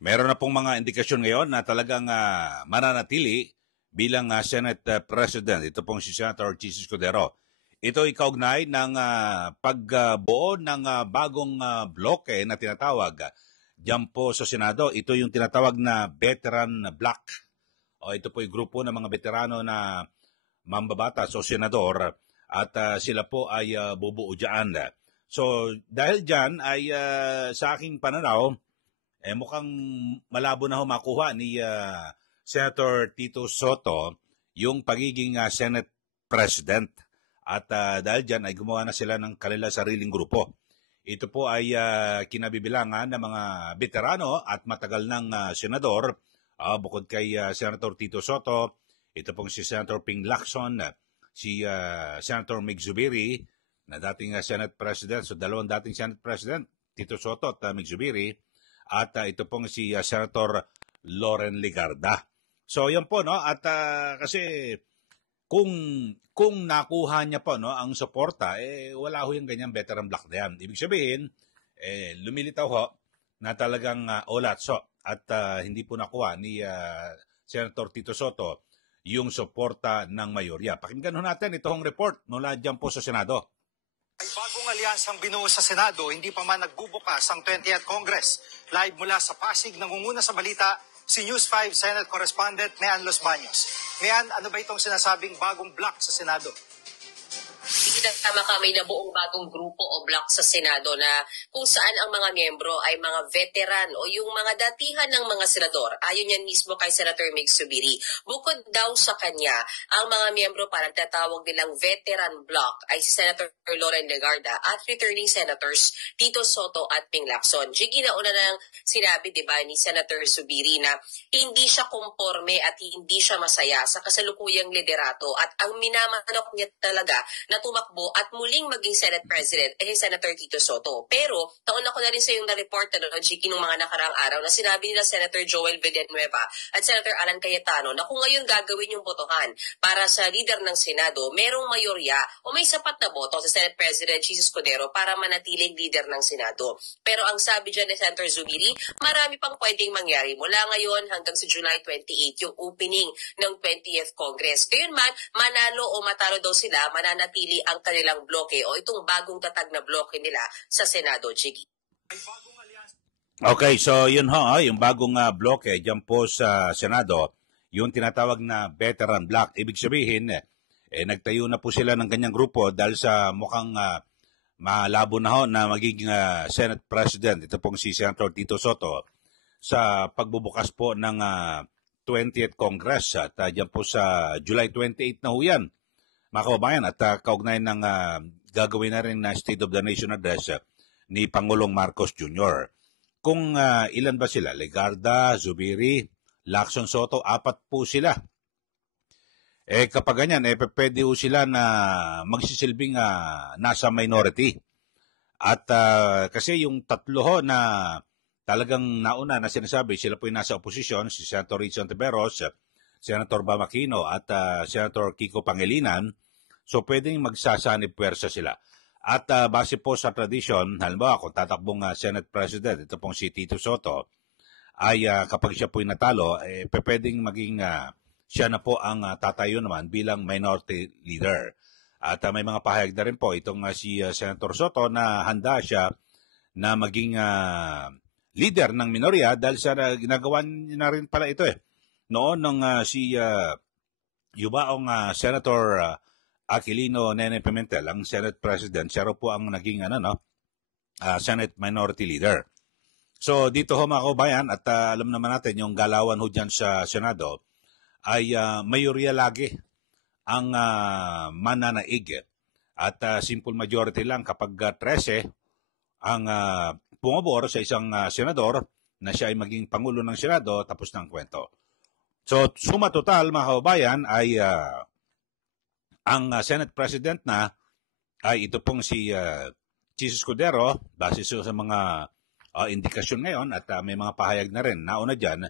Meron na pong mga indikasyon ngayon na talagang mananatili bilang Senate President. Ito pong si Senator Jesus Cordero. Ito ay kaugnay ng pagbuo ng bagong bloke na tinatawag diyan po sa Senado. Ito yung tinatawag na Veteran Bloc. Ito po yung grupo ng mga veterano na mambabatas o senador at sila po ay bubuo dyan. So dahil dyan ay sa aking pananaw, mukhang malabo na makuha ni Senator Tito Soto yung pagiging Senate President. At dahil dyan ay gumawa na sila ng kanila sariling grupo. Ito po ay kinabibilangan ng mga veterano at matagal ng senador. Bukod kay Senator Tito Soto, ito pong si Senator Ping Lacson, si Senator Mig Zubiri, na dating Senate President. So dalawang dating Senate President, Tito Soto at Mig Zubiri. At ito pong si Senator Loren Legarda. So yan po, no? At kasi kung nakuha niya po, no, ang suporta, wala ho yung ganyang veteran block na yan. Ibig sabihin, lumilitaw ho na talagang olatso at hindi po nakuha ni Senator Tito Soto yung suporta ng mayorya. Pakinggan ho natin itong report mula dyan po sa Senado. Ay bagong alyansang binuo sa Senado, hindi pa man nagbubukas ang 20th Congress. Live mula sa Pasig, nangunguna sa balita, si News 5 Senate Correspondent Mean Los Baños. Mean, ano ba itong sinasabing bagong block sa Senado? Tama kami na buong bagong grupo o block sa Senado na kung saan ang mga miyembro ay mga veteran o yung mga datihan ng mga senador. Ayon yan mismo kay Senator Mig Zubiri. Bukod daw sa kanya, ang mga miyembro parang tatawag nilang veteran block ay si Senator Loren Legarda at returning senators Tito Soto at Ping Lacson. Jiggy, nauna nang sinabi, diba, ni Senator Zubiri na hindi siya komporme at hindi siya masaya sa kasalukuyang liderato at ang minamanok niya talaga na tumakbo at muling maging Senate President si Senator Tito Soto. Pero, nauna ko na rin sa yung na-report Jiki, nung mga nakaraang araw na sinabi nila Senator Joel Villanueva at Senator Alan Cayetano na kung ngayon gagawin yung botohan para sa leader ng Senado, merong mayorya o may sapat na boto sa Senate President Jesus Cordero para manatiling leader ng Senado. Pero ang sabi dyan ni Senator Zubiri, marami pang pwedeng mangyari mula ngayon hanggang sa July 28, yung opening ng 20th Congress. Gayon man, manalo o matalo daw sila, mananatili ang kanilang bloke o itong bagong tatag na bloke nila sa Senado, Jiggy. Okay, so yun ho, yung bagong bloke dyan po sa Senado, yung tinatawag na veteran block. Ibig sabihin, nagtayo na po sila ng ganyang grupo dahil sa mukhang malabo na ho na magiging Senate President. Ito pong si Senator Tito Soto sa pagbubukas po ng 20th Congress at dyan po sa July 28 na ho yan. Mga kababayan, at kaugnay ng gagawin na rin na State of the Nation Address ni Pangulong Marcos Jr. Kung ilan ba sila? Legarda, Zubiri, Lacson, Soto, 4 po sila. Kapag ganyan, pwede po sila na magsisilbing nasa minority. At kasi yung tatlo ho na talagang nauna na sinasabi, sila po yung nasa oposisyon, si Senator Rizon Tiberos, Senator Bam Aquino at Senator Kiko Pangilinan, so pwedeng magsasanib puwersa sila. At base po sa tradisyon, halimbawa kung tatakbong Senate President, ito pong si Tito Soto, ay kapag siya po'y natalo, pwedeng maging siya na po ang tatayo naman bilang minority leader. At may mga pahayag na rin po itong si Senator Soto na handa siya na maging leader ng minorya dahil sa ginagawa niya na rin pala ito Noon nung si yubaong Senator Aquilino Nene Pimentel, ang Senate President, siya po ang naging Senate Minority Leader. So dito ho mga kabayan, at alam naman natin yung galawan ho dyan sa Senado ay mayorya lagi ang mananaig. At simple majority lang kapag 13 ang pumabor sa isang senador na siya ay maging Pangulo ng Senado, tapos ng kwento. So, suma total, mga kababayan, ay ang Senate President na ay ito pong si Jesus Cordero, base sa mga indikasyon ngayon at may mga pahayag na rin. Nauna dyan,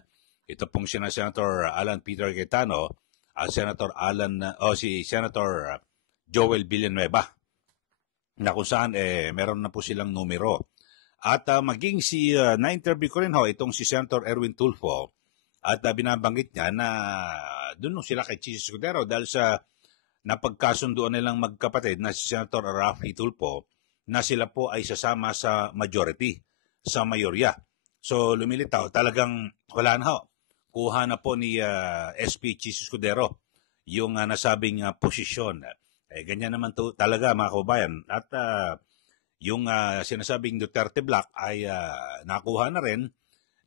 ito pong si Senator Alan Peter Cayetano, si Senator Joel Villanueva, na kung saan meron na po silang numero. At maging na-interview ko rin ho itong si Senator Erwin Tulfo at binabanggit niya na doon sila kay Chis Escudero dahil sa napagkasunduan nilang magkapatid na si Senator Raffy Tulfo na sila po ay sasama sa majority, sa mayorya. So lumilitaw, talagang wala na ho. Kuha na po ni SP Chis Escudero yung nasabing posisyon. Ganyan naman to talaga mga kababayan. At yung sinasabing Duterte Black ay nakuha na rin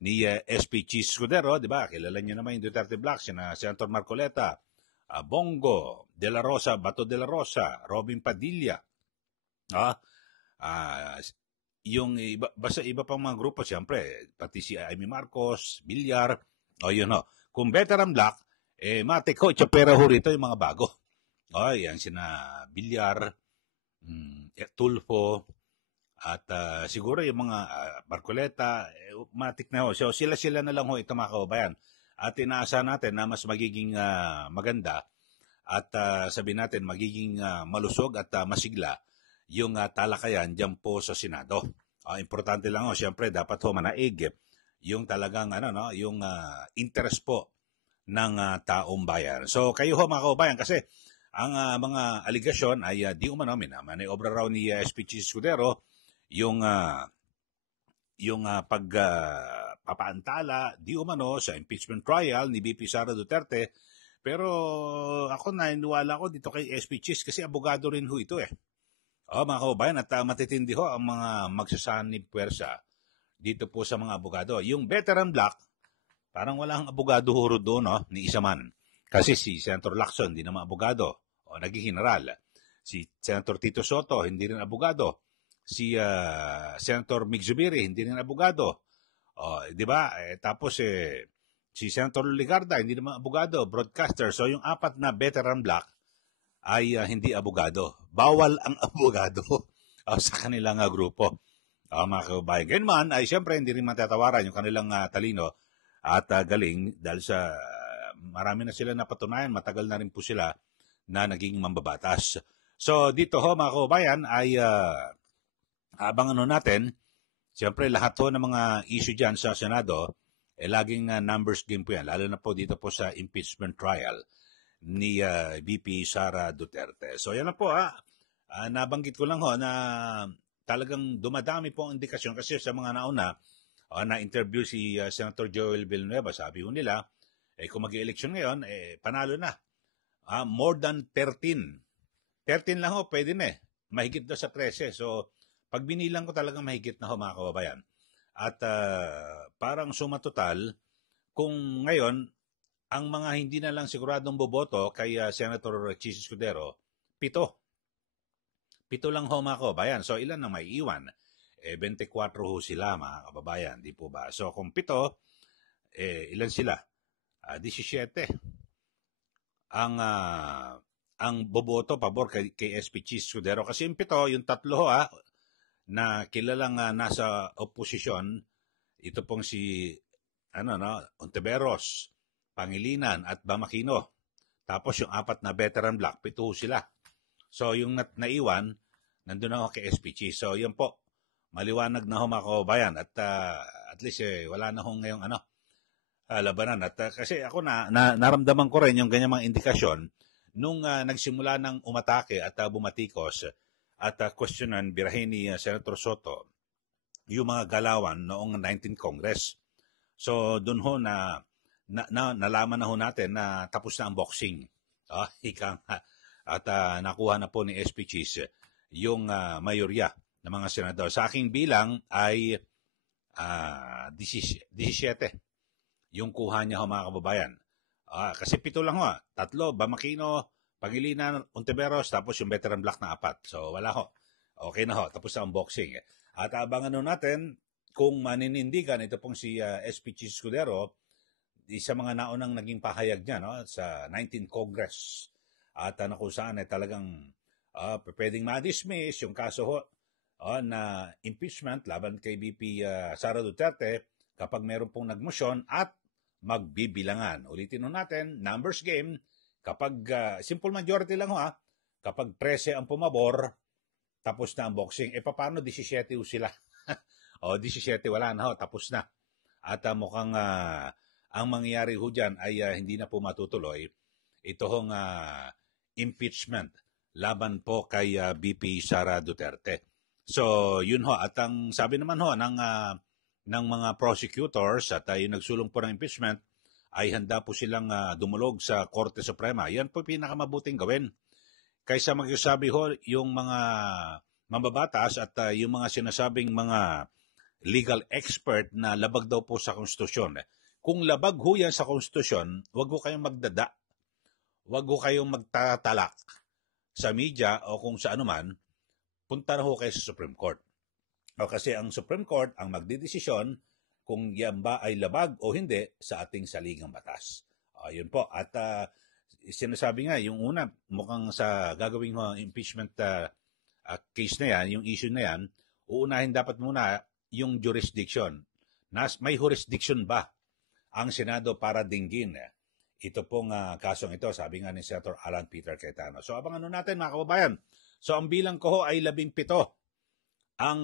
ni SP Chis Escudero, di ba? Kilala niyo naman yung Duterte Black, sina Senator Marcoleta, Bongo, De La Rosa, Bato De La Rosa, Robin Padilla. Yung iba, basta iba pang mga grupo, siyempre, pati si Amy Marcos, Villar, yun ho. Kung veteran Black, matik ho, tsapera ho rito yung mga bago. Yan sina Villar, Tulfo, at siguro yung mga Marcoleta, matik na ho. So sila na lang ho ito mga kababayan. At inaasahan natin na mas magiging maganda at sabihin natin magiging malusog at masigla yung talakayan dyan po sa Senado. Importante lang ho, siyempre dapat ho manaig yung talagang yung interest po ng taong bayan. So kayo ho mga kababayan, kasi ang mga aligasyon ay di umano maniobra raw ni SP Chis Escudero yung pagpapaantala di umano sa impeachment trial ni VP Sara Duterte. Pero ako naniniwala ko dito kay SP Chis kasi abogado rin ho ito mga kababayan, at matitindi ho ang mga magsasanib puwersa dito po sa mga abogado. Yung veteran Black, parang walang abogado huro doon, ni isa man. Kasi si Senator Lacson, hindi naman abogado, naging general. Si Senator Tito Soto, hindi rin abogado. Si Senator Mig Zubiri, hindi rin abogado. Di ba? Tapos si Senator Ligarda, hindi naman abogado, broadcaster. So yung apat na veteran Black ay hindi abogado. Bawal ang abogado sa kanilang grupo. Mga kababayan. Ganyan man, ay siyempre hindi rin matatawaran yung kanilang talino at galing dahil sa marami na sila napatunayan, matagal na rin po sila na naging mambabatas. So dito ho mga kababayan ay abangan natin, siyempre lahat ho ng mga issue dyan sa Senado, laging numbers game po yan, lalo na po dito po sa impeachment trial ni VP Sara Duterte. So yan na po nabanggit ko lang ho na talagang dumadami po ang indikasyon kasi sa mga nauna na-interview si Senator Joel Villanueva, sabi ho nila, kung mag-eleksyon ngayon, panalo na. More than 13. 13 lang ho, pwede na mahigit daw sa 13. So pag binilang ko talagang mahigit na ho mga kababayan. At parang suma total, kung ngayon, ang mga hindi na lang siguradong boboto kay Senator Chis Escudero, 7. 7 lang ho mga kababayan. So ilan na may iwan? 24 ho sila mga kababayan, di po ba? So kung 7, ilan sila? 17. Ang boboto pabor kay SP Chis Escudero. Kasi yung 7, yung 3 ho na kilalang nasa oposisyon, ito pong si Ontiveros, Pangilinan at Bamakino. Tapos yung 4 na veteran Black, 7 sila. So yung naiwan, nandun ako kay SPG. So yun po, maliwanag na ho mga kababayan. At at least wala na ho ngayong labanan. At kasi ako naramdaman ko rin yung ganyang mga indikasyon nung nagsimula ng umatake at bumatikos at questionan birahin ni Senator Soto yung mga galawan noong 19th Congress. So doon ho nalaman na ho natin na tapos na ang boxing. At nakuha na po ni SP Chis yung mayorya ng mga senador. Sa aking bilang ay 17 yung kuha niya ho mga kababayan. Kasi 7 lang ho. 3, Bamakino, Pangilinan, Ontiveros, tapos yung veteran Black na 4. So wala ho. Okay na ho. Tapos na ang boxing. At abangan natin kung maninindigan ito pong si SP Chis Escudero, isa mga naunang naging pahayag niya sa 19th Congress. At na kung saan talagang pwedeng ma-dismiss yung kaso ho na impeachment laban kay VP Sara Duterte kapag meron pong nagmosyon at magbibilangan. Ulitin natin, numbers game, kapag simple majority lang kapag 13 ang pumabor, tapos na ang boxing. Paano 17 sila? O 17, wala na ho, tapos na. At mukhang ang mangyayari ho dyan ay hindi na po matutuloy. Ito hong impeachment laban po kay BP Sara Duterte. So, yun ho. At ang sabi naman ho ng mga prosecutors at yung nagsulong po ng impeachment ay handa po silang dumulog sa Korte Suprema. Yan po pinakamabuting gawin. Kaysa magsasabi ho yung mga mambabatas at yung mga sinasabing mga legal expert na labag daw po sa konstitusyon. Kung labag ho yan sa konstitusyon, wag ho kayong magdada. Wag ho kayong magtatalak sa media o kung sa anuman, punta na ho kayo sa Supreme Court. O kasi ang Supreme Court ang magdidesisyon kung yan ba ay labag o hindi sa ating saligang batas. Yun po. At sinasabi nga, yung una, mukhang sa gagawing impeachment case na yan, yung issue na yan, uunahin dapat muna yung jurisdiction. May jurisdiction ba ang Senado para dinggin ito pong kasong ito, sabi nga ni Senator Alan Peter Cayetano. So abangan natin mga kababayan. So ang bilang ko ho ay 17 ang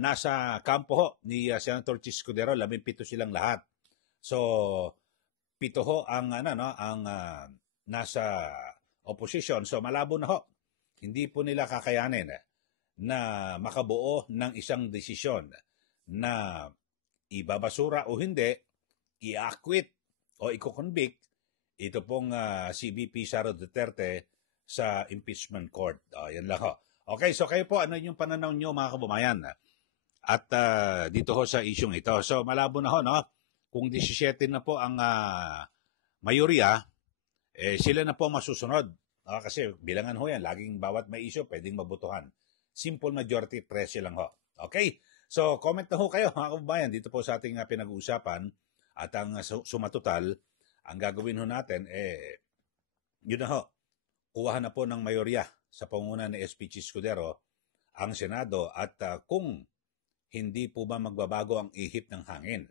nasa kampo ho ni Senator Chis Escudero, 17 silang lahat. So 7 ho ang nasa opposition. So malabo na ho. Hindi po nila kakayanin na makabuo ng isang desisyon na ibabasura o hindi, i-acquit o i-convict ito pong si BP Sara Duterte sa impeachment court. Yan lang ho. Okay, so kayo po, ano yung pananaw nyo mga kababayan? At dito ho sa isyong ito. So malabo na ho, no? Kung 17 na po ang mayorya, sila na po masusunod. Kasi bilangan ho yan, laging bawat may issue pwedeng mabutuhan. Simple majority, 13 lang ho. Okay, so comment na ho kayo mga kababayan dito po sa ating pinag-uusapan at ang sumatotal, ang gagawin ho natin, yun na ho, kuha na po ng mayorya sa pangunguna ni SP Chis Escudero ang Senado at kung hindi po ba magbabago ang ihip ng hangin.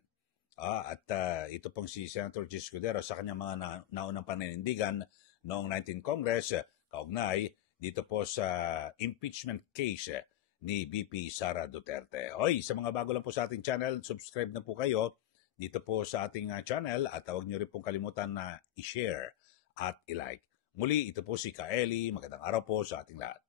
At ito pong si Senator Chis Escudero sa kanyang mga naunang paninindigan noong 19th Congress, kaugnay dito po sa impeachment case ni BP Sara Duterte. Hoy, sa mga bago lang po sa ating channel, subscribe na po kayo dito po sa ating channel at huwag niyo rin pong kalimutan na i-share at i-like. Muli, ito po si Kaeli. Magandang araw po sa ating lahat.